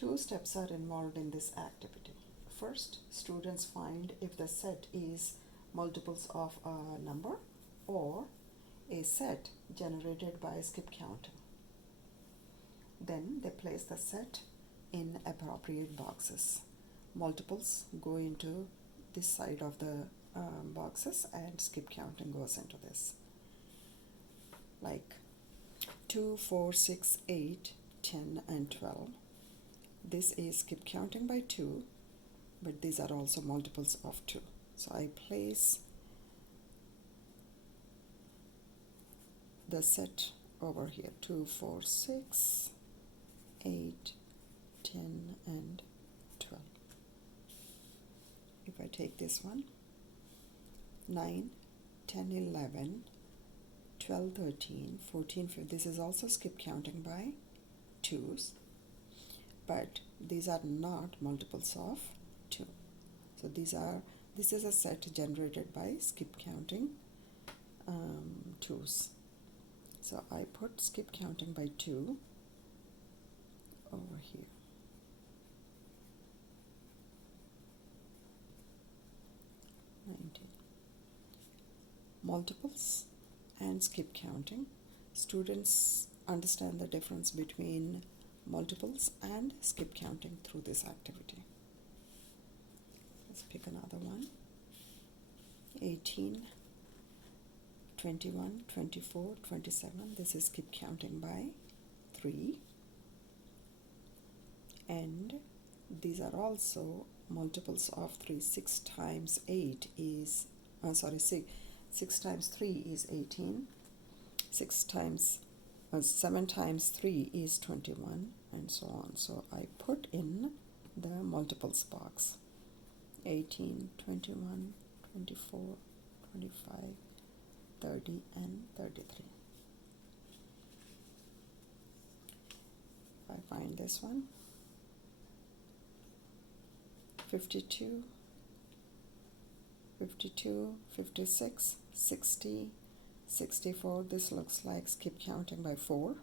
Two steps are involved in this activity. First, students find if the set is multiples of a number or a set generated by skip counting. Then they place the set in appropriate boxes. Multiples go into this side of the boxes and skip counting goes into this. Like 2, 4, 6, 8, 10 and 12. This is skip counting by 2, but these are also multiples of 2. So I place the set over here, 2, 4, 6, 8, 10 and 12. If I take this one, 9, 10, 11, 12, 13, 14, 15. This is also skip counting by 2's, but these are not multiples of 2. So this is a set generated by skip counting 2's. So I put skip counting by 2 over here. Multiples and skip counting. Students understand the difference between multiples and skip counting through this activity. Let's pick another one. 18, 21, 24, 27. This is skip counting by 3. And these are also multiples of 3. 6 times 8 is, 6 times 3 is 18. 7 times 3 is 21, and so on. So I put in the multiples box. 18, 21, 24, 25, 30, and 33. I find this one. 52, 52, 56, 60, 64. This looks like skip counting by 4.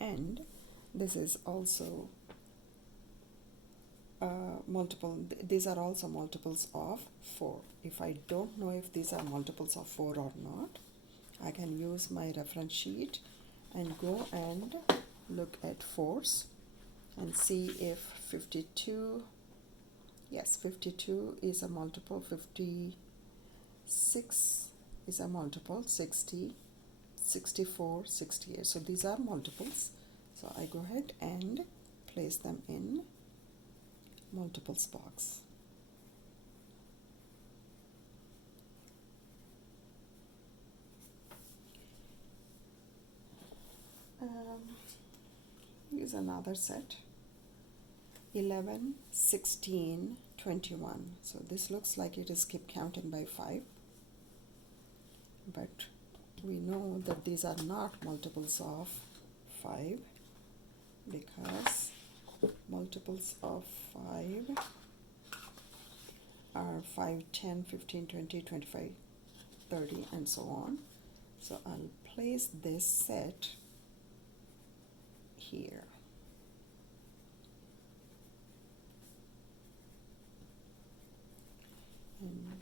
And this is also multiple. These are also multiples of 4. If I don't know if these are multiples of 4 or not, I can use my reference sheet and go and look at 4's and see if 52, yes, 52 is a multiple, 56 is a multiple, 60, 64, 68. So these are multiples. So I go ahead and place them in multiples box. Here's another set. 11, 16, 21. So this looks like it is skip counting by 5. But we know that these are not multiples of 5 because multiples of 5 are 5, 10, 15, 20, 25, 30 and so on. So I'll place this set here. And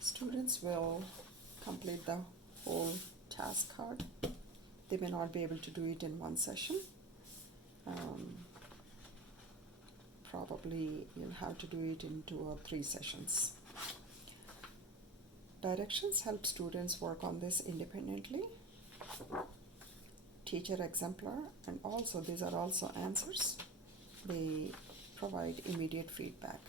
students will complete the whole task card. They may not be able to do it in one session. Probably you'll have to do it in 2 or 3 sessions. Directions help students work on this independently. Teacher exemplar, and also these are also answers. They provide immediate feedback.